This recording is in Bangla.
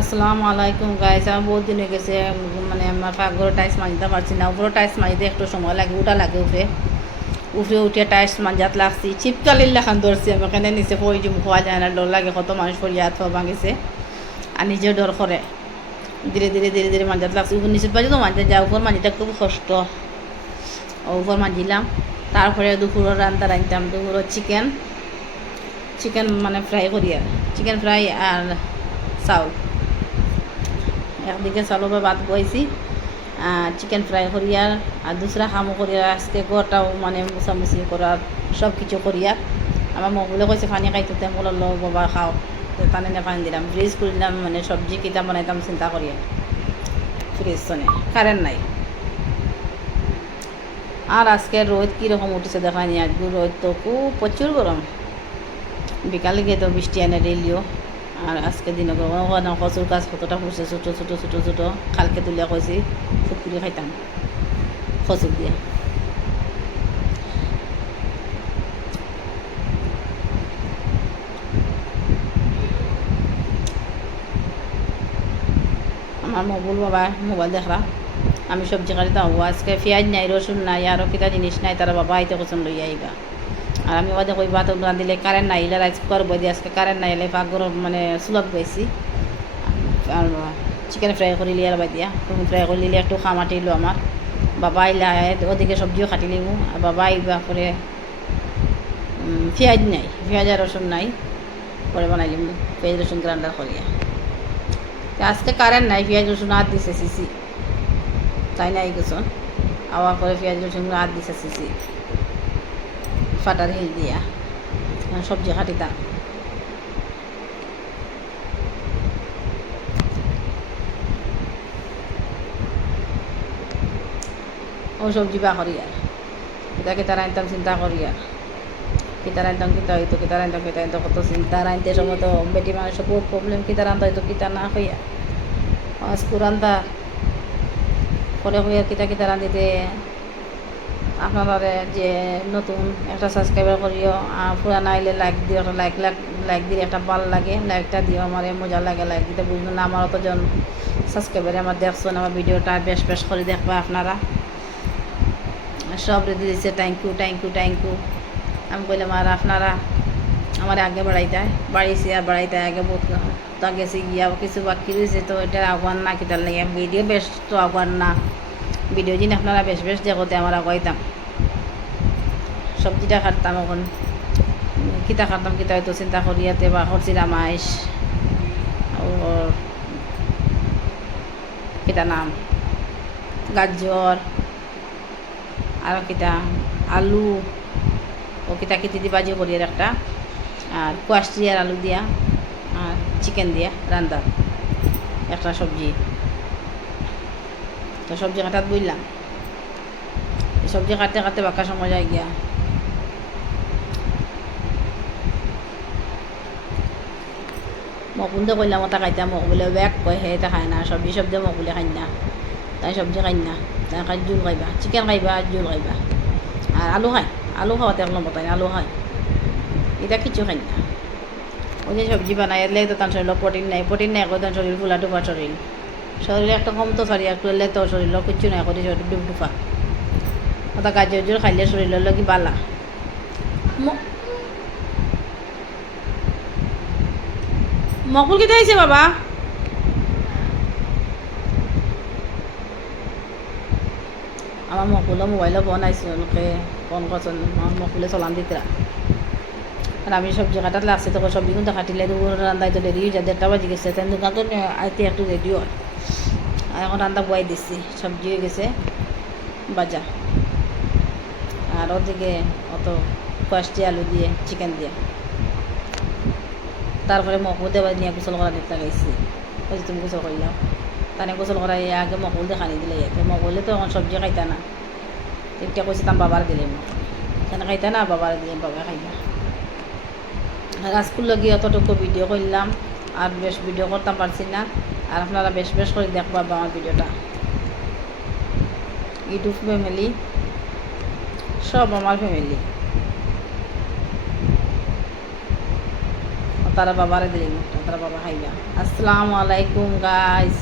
আসসালামু আলাইকুম গাইস। আমার বহুত দিন হয়ে গেছে, মানে আমার পাকঘরে টাইলস মানতে পারছি না। উপরে টাইলস মারিতে একটু সময় লাগে, ওটা লাগে উঠে উঠে উঠে টাইলস মানজাত লাগছি, চিপকালির লেখান ধরছি। আমি এখানে নিচে পড়ি যে হওয়া যায় না, ডর লাগে, কত মানুষ পড়িয়া হাত ভাঙিছে আর নিজেও ডর করে। ধীরে ধীরে ধীরে ধীরে মানজাত লাগছে, উপর নিচের পাশে তো মানতে যায়, উপর মানিটা খুব কষ্ট। উপর মানজিলাম, তারপরে দুপুরের রান্না রাঁধতাম। দুপুরের চিকেন চিকেন মানে ফ্রাই করি, আর চিকেন ফ্রাই আর চাউল। একদিকে চাউল ভাত বইছি, চিকেন ফ্রাই করিয়ার আর দুসরা খামো করিয়া আজকে গোটাও মানে মুছামুছি করার সব কিছু করিয়া। আমার মগুলো কইছে পানি খাইতে, বলল লো বাবা খাও, টানে না পানি দিলাম, ফ্রিজ করলাম, মানে সবজি কিতা বানাইতাম চিন্তা করিয়া। ফ্রিজ চনে কারেন্ট নাই। আর আজকে রোদ কীরকম উঠেছে দেখায়নি, আজকে রোদ তো খুব প্রচুর গরম। বিকালে গিয়ে তো বৃষ্টি এনে রেলিও। আর আজকে দিনে ওখানে কচুর গাছ কতটা ফুটছে, ছোটো ছোটো ছোটো ছোটো, কালকে তুলিয়া কইছি ফুটকুলি খাইতাম কচুর দিয়ে। আমার মবুল বাবা মোবাইল দেখরা, আমি সবজি কাটিতে হবো। আজকে পেঁয়াজ নাই, রসুন নাই, আরও কিতা জিনিস নাই, তারা বাবা আইতে কচুন লইয়া আইবা। আর আমি বাদে কই ভাত রাঁধিলে কারেন্ট নাই, এলে রাইস কুকার বই দিয়ে আজকে কারেন্ট নাই, এলে পাকঘর মানে চুলত বইছি। আর চিকেন ফ্রাই করে লিয়ার বাই দিয়া, ফ্রাই করে লিলে একটু খামাটিলো আমার বাবা আইলা, ওদিকে সবজিও কাটি লিব। আর বাবা আইবা পরে পেঁয়াজ নাই, পেঁয়াজ আর রসুন নাই, পরে বানাই লিব পেঁয়াজ রসুন গ্রাইন্ডার করিয়া। আজকে কারেন্ট নাই, পেঁয়াজ রসুন আদ দিছে সিসি, তাই নাই গেছন আওয়ার পরে পেঁয়াজ রসুন আদ দিছে সিসি ফাটার হিল দিয়া সবজি কাটিতাম। ও সবজি বা করি আর কিতা কিতা রাঁধতাম চিন্তা করি, আর কিতা রাঁধতাম কিতা হইতো, কিতা রাঁধতাম কিতা হইতো, কত চিন্তা। রাঁধতে সময় তো বেটি মানুষের বহুত প্রবলেম, কিতা রাঁধা হইতো কিতা না হইয়া আজকু রান্ধা করে হইয়া কিতা কিতা রাঁধিতে। আপনারা যে নতুন একটা সাবস্ক্রাইবার করিও, পুরানা আইলে লাইক দিও, একটা লাইক লাইক দিলে একটা ভালো লাগে, লাইকটা দিও, আমার মজা লাগে লাইক দিতে, বুঝবেন না আমারও তো জন সাবস্ক্রাইবারে আমার দেখছেন, আমার ভিডিওটা বেশ বেশ করে দেখবা আপনারা। সব রেডি দিয়েছে, thank you thank you thank you. আমি বললাম আর আপনারা আমার আগে বাড়াইতে বাড়িয়েছি, আর বাড়াইতে আগে বহুত তো গেছি গিয়া কিছু বাকি রয়েছে, তো এটা আহ্বান না কিতার লাগে ভিডিও বেশ তো আহ্বান না, ভিডিও যিনি আপনারা বেশ বেশ দেখতে আমার আগাইতাম। সবজিটা কাটতাম, এখন কিতা কাটতাম কিতা হয়তো চিন্তা করিয়াতে বা করছিলাম আইস ওর কিতা নাম গাজর আর কিতা আলু ও কিতা কিতি দি বাজি করিয়ার একটা, আর কোয়াশি আর আলু দিয়া আর চিকেন দিয়া রান্না একটা সবজি। তো সবজি কাটাত বুঝলাম, সবজি কাটতে কাটতে বাঁকা সময় যায় গিয়া। মকুন্দে কইলাম ওটা খাইতাম, মকবুলে ব্যাগ কয় হে এটা খায় না, সবজি সবজি মকবুলে খাই না, তাই সবজি খাই না, তাই খাই জোল খাইবা, চিকেন খাইবা আর জোল খাইবা। আর আলু খাই, আলু খাওয়াতে এক নম্বর, তাই আলু খাই, এটা কিছু খাই না। ওই যে সবজি বানাই এলে তো তার শরীর প্রোটিন নাই, প্রোটিন নাই করে তার শরীর ফুলা ডুবা শরীর, শরীরে একটা কম তো সারি একটু এলে তো শরীর কিচ্ছু নাই করে শরীর ডুব ডুফা। ওটা গাজর জোর খাইলে শরীরের লগি বালা। মকুল কেটে আইছে বাবা, আমার মকুলো মোবাইলও ফোন আইসি, ওকে ফোন করছেন মকুলে চলান দিতরা। আর আমি সবজি কাটাত লাগছে, তখন সবজি কিন্তু কাটিলে রান্দাই তো দেরি হয়ে যায়, 1:30 বাজে গেছে, তাই দোকান তো আইতে একটু রেডি হয়। আর এখন রান্না বয়াই দিচ্ছি, সবজি হয়ে গেছে বাজা, আর ওদিকে অত কোয়াশি আলু দিয়ে চিকেন দিয়ে। তারপরে মকুল দেওয়া নিয়ে গোসল করা দিতে লাগাইছি, ওই তুমি গোসল করিলাম, তানে গোসল করাই আগে মকুল দিয়ে খানি দিলে যাইতে, মকুলে তো এখন সবজি খাইতা না, এটা কইছে তাম বাবার দিলে মকুল কেন খাইতা না, বাবার দিলে বাবা খাইবা। আর আজকুল লগি অতটুকু ভিডিও করলাম, আর বেশ ভিডিও করতাম পারছি না, আর আপনারা বেশ বেশ করে দেখবা আমার ভিডিওটা। ইউটিউব ফ্যামিলি সব আমার ফ্যামিলি, তারা বাবারে দিলেন, তারা বাবা খাইবা। আসসালামু আলাইকুম গাইস।